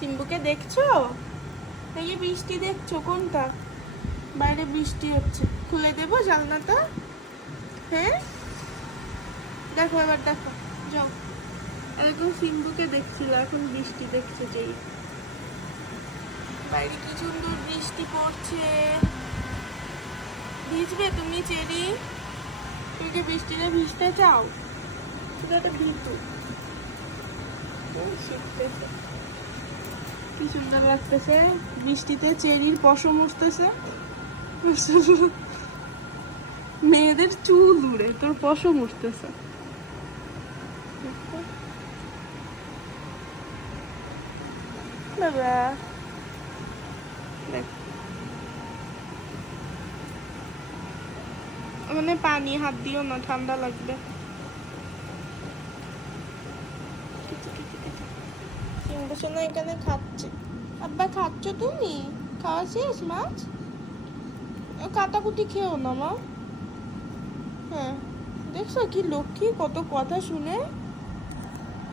সিম্বুকে দেখছো নাকি বৃষ্টি দেখছো? কোনটা? বাইরে বৃষ্টি হচ্ছে, খুলে দেবো জানলাটা? হ্যাঁ দেখো, এবার দেখো, যাও। এরকম সিম্বুকে দেখছিল, এখন বৃষ্টি দেখছে। যেই বাইরে কি সুন্দর বৃষ্টি পড়ছে। ভিজবে তুমি চেরি? তুমি কি বৃষ্টিতে ভিজতে চাও? তুমি একটা ভিজু। শীততেছে, কি সুন্দর লাগতেছে বৃষ্টিতে। চেরির পশম উঠতেছে। মেয়েদের চুল উড়ে, তোর পশম উঠতেছে। বাবা দেখ, ওখানে পানি, হাত দিও না, ঠান্ডা লাগবে। সিংহাসনে এখানে খাচ্ছে। আব্বা খাচ্ছ তুমি? খাওয়া শেষ মাছ? কাটাকুটি খেও না মা। হ্যাঁ দেখছো কি লক্ষ্মী, কত কথা শুনে।